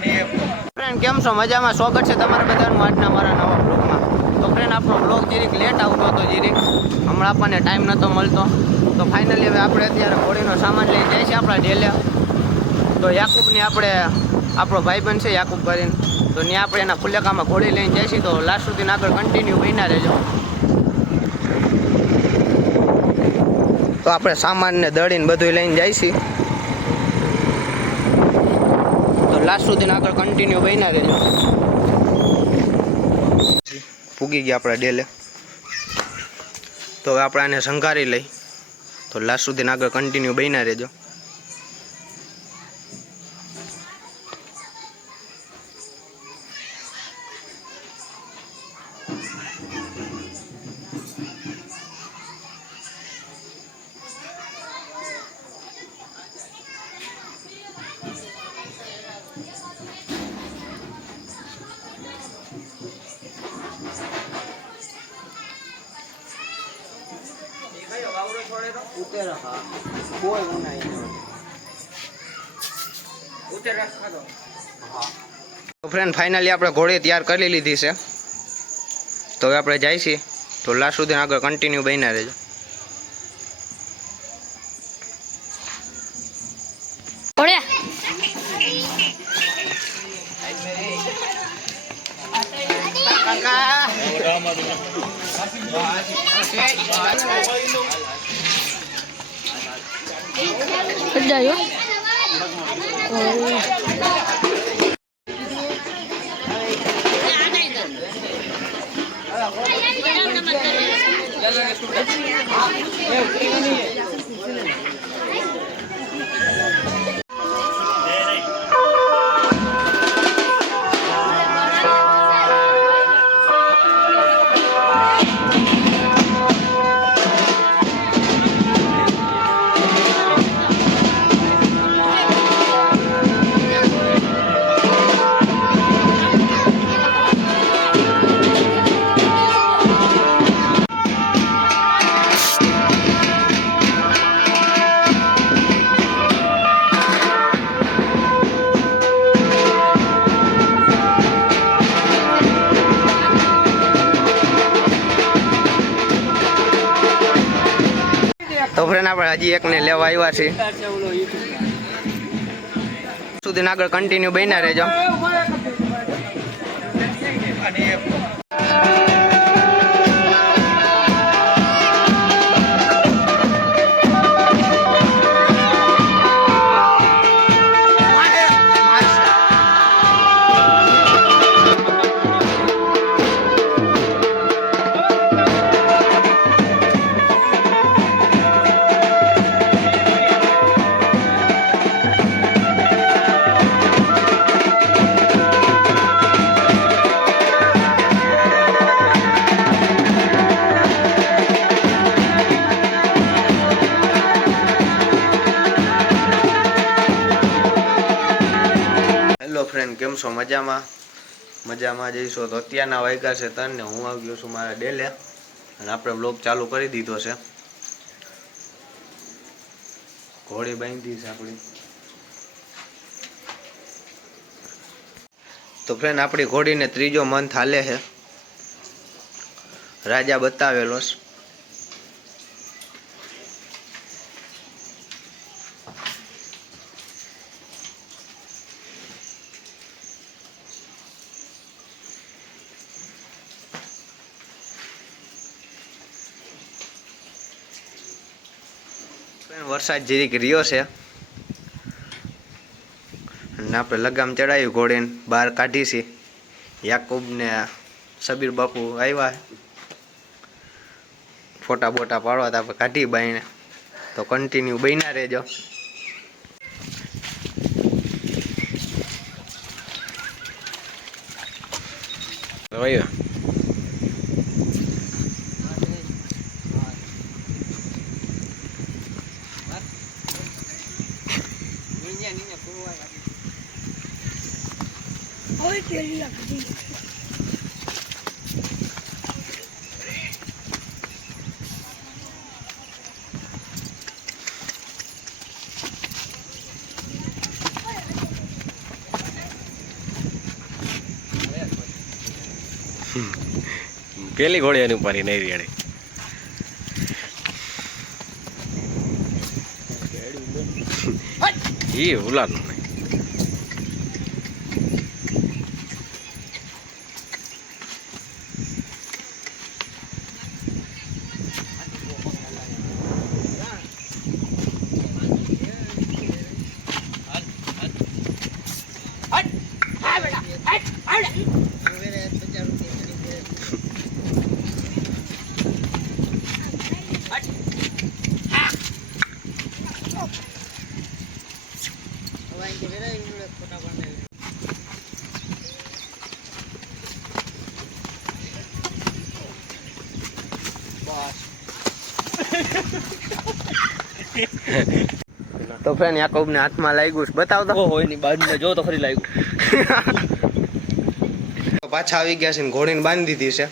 Friend કેમ છો? મજામાં? સ્વાગત છે તમારા બધાનું આજના મારા નવા બ્લોગમાં. તો ફ્રેન્ડ આપણો બ્લોગ જીરીક લેટ આવતો હતો, જીરીક હમણાં આપણને ટાઈમ નહોતો મળતો. તો ફાઇનલી હવે આપણે અત્યારે ઘોડીનો સામાન લઈને જાય છે આપણા ડેલે. તો યાકુબની આપણે આપણો ભાઈબંધ છે યાકુબ કરીને, તો ત્યાં આપણે એના ફુલેકામાં ઘોડી લઈને જઈશું. તો લાસ્ટ સુધી આગળ કન્ટિન્યુ બન્યા રહેજો. તો આપણે સામાનને દળીને બધું લઈને જઈશું. તો લાસ્ટ સુધી આગળ કન્ટિન્યુ બન્યા રહેજો. પૂગી ગયા આપણા ડેલે. તો હવે આપણે આને સંઘારી લઈ. તો લાસ્ટ સુધી આગળ કન્ટિન્યુ બન્યા રહેજો. તો ફ્રેન્ડ ફાઇનલી આપણે ઘોડી તૈયાર કરી લીધી છે. તો હવે આપણે જાય છીએ. તો લાસ્ટ સુધી આગળ કન્ટિન્યુ બન્યા રહેજો. તો ફ્રેન્ડ આપણે હજી એકને લેવા આવ્યા છીએ. સુધી આગળ કન્ટિન્યુ બન્યા રહેજો. ફ્રેન્ડ કેમ છો? મજામાં? મજામાં જઈશો. તો અત્યારના વાગ્યા છે 3 ને હું આવી ગયો છું મારા ડેલે અને આપણે બ્લોગ ચાલુ કરી દીધો છે. ઘોડી બાંધી છે આપણી. તો ફ્રેન્ડ આપણી ઘોડીને 3જો મંથ હાલે છે. રાજા બતાવેલો છે. વરસાદ જીરીક રહ્યો છે અને આપણે લગામ ચડાવ્યું ઘોડીને બહાર કાઢી છે. યાકુબ ને સબીર બાપુ આવ્યા ફોટા બોટા પાડવા, તો આપણે કાઢી બાઈને. તો કન્ટિન્યુ બન્યા રહેજો. Hoy, qué linda. પેલી ઘોડી એની ઉપર નહીં રેડી ઈ ઉલાનું નહીં તો ફ્રેન્ડ યાકુબ ને હાથમાં લાગ્યું છે, બતાવ તો. ઓહો એની બાજુમાં જો તો ખરી લાગ્યું. પાછા આવી ગયા છે ને ઘોડીને બાંધી દીધી છે.